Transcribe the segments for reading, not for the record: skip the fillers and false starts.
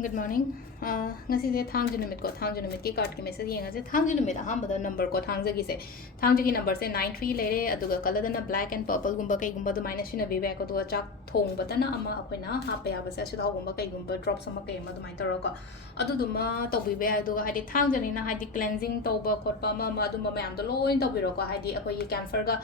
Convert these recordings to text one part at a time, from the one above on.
Good morning. Ngasigi thangju numit ko thangju numit ki card ki message yenga se thangju numit ahambada number ko thangju gi number se 93 lere aduga color dana black and purple gumba kai gumba du minus na be ko to chak thong batana ama akoina ha pe aba se sida gumba kai gumba drop sama kai ma du mai taro ko adu duma to be aduga hadi thangju ni na hadi cleansing to ba khot pa ma du ma yam do loin to be ro ko hadi akoi yi camphor ga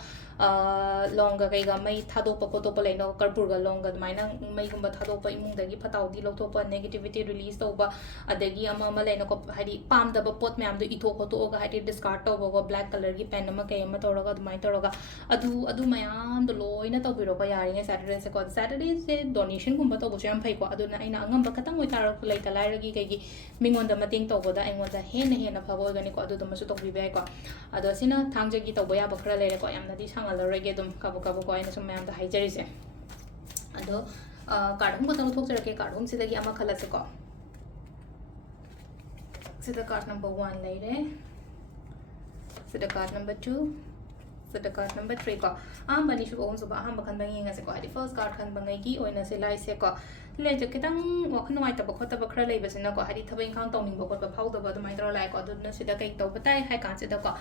long ga kai ga mai thado pa ko to pa le no karpur ga long ga du mai na mai gumba thado pa imung da gi phatau di lo to pa negativity release tauba adagi ama ama lena ko hadi pam da pot me am do itho ko to ga hadi discard to go black color gi pen ama kai ama toraga mai toraga adu mayam do loina to biro ko yari nge saturday se donation gumba to bo jam phai ko adu na ina angam ba katang oi tar lai ta lai ragi kai gi mingon da mating to go da aingon da hen na phabo ga ni ko adu dum su to bi be ko adu sina thangje gi to bo ya ba khra lai ko yam na di sangal la rage dum kabu ko ina sum mayam da hai jari se adu card hum ko to thok jara ke card hum sidagi ama khala se ko sida card number 1 later sida card number 2 sida card number 3 ko bani shu on so ba bakhan bangi nga se ko adi first card khan bangai gi oina se lai se ko le je kitang wakhan wai ta ba khota ba khra lei ba se na ko hadi thabai khang tawning ba ko ba phau da ba mai tro lai ko adu na sida kai to batai hai kan sida ko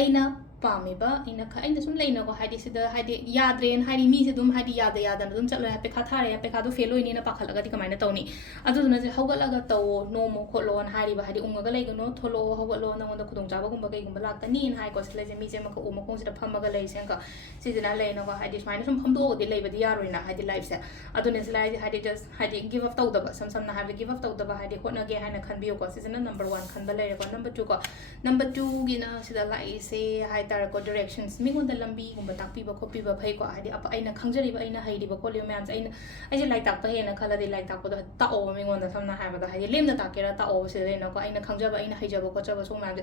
aina pamiba aina sum leina ko hadi sida hadi yadren hadi mi se dum hadi yada dum chalo ha pe kha thare pe kha do felo ni na pakhala ga di kamai na tawni adu na je hawala ga taw no mo kholon hari ba hadi unga ga lei ga no tholo hawalo na ngon da khudong jaba gumba kai gumba lak ta ni hai ko sele je mi je ma ko ma kong sida phama ga lei sen ka si jina leina ko hadi smai sum pham do de lei ba di yaroi na hadi life se adu ne sele hadi just hadi give up taw da ba sam na have give up taw da ba hadi hotna ge hai na khan bi ko si jina number 1 khan ba lei ko number 2 gi na sida lai se hai tar ko directions mingon da lambi gumba takpi ba khopi ba phai ko hadi apa aina khangjari ba aina haidi ba kolio ma'am aina aje like tak pa he na khala de like tak ko da ta o mingon da samna ha ba da hadi lem da takera ta o se de na ko aina khangja ba aina haija ba ko cha ba so ma'am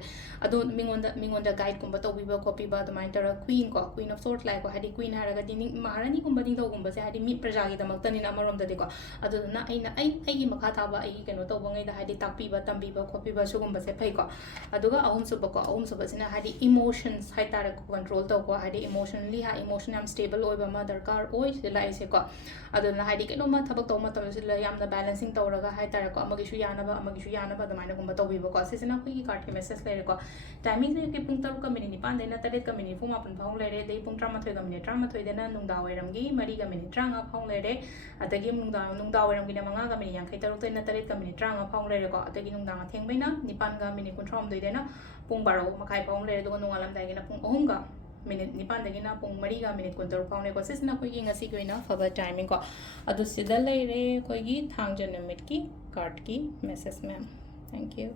adu mingon da guide gumba to bi ba khopi ba da mai tar queen of swords like ko hadi queen ha ga ding maharani gumba ding do gumba se hadi mi praja gi da mak tani na marom da de ko adu na aina ai gi makha tha ba ai keno to ba ngai da hadi takpi ba tambi ba khopi ba so gumba se phai ko aduga ahum su ba sina hadi emotions hai tar control to ko hadi emotionally ha emotion am stable oi ba ma darkar oi se lai se ko aduna hadi ke no ma thabak to ma tam se la yam na balancing to raga hai tar ko amagi shu yana ba da mai na gumba to bi ba ko se na khu gi card ke message le ko timing se ke pung taru ka minute ni pan de na taret ka minute fu ma pan phang le re dei pung 13 ka minute 13 de na nung da wai ram gi mari ka minute 30 phang le re adagi nung da wai ram gi na manga ka minute 53 de na taret ka minute 30 phang le re ko adagi nung da ma theng bai na nipan ka minute 13 de na pung 12 makai phang le re do nung alam dai gi na pung 3 ka minute nipan dagi na pung mari ga minute kuntar phang ne ko sis na koi gi ngasi ko ina Afaba timing ko adu sida lai re koi gi thangja numit ki card ki message ma'am. Thank you.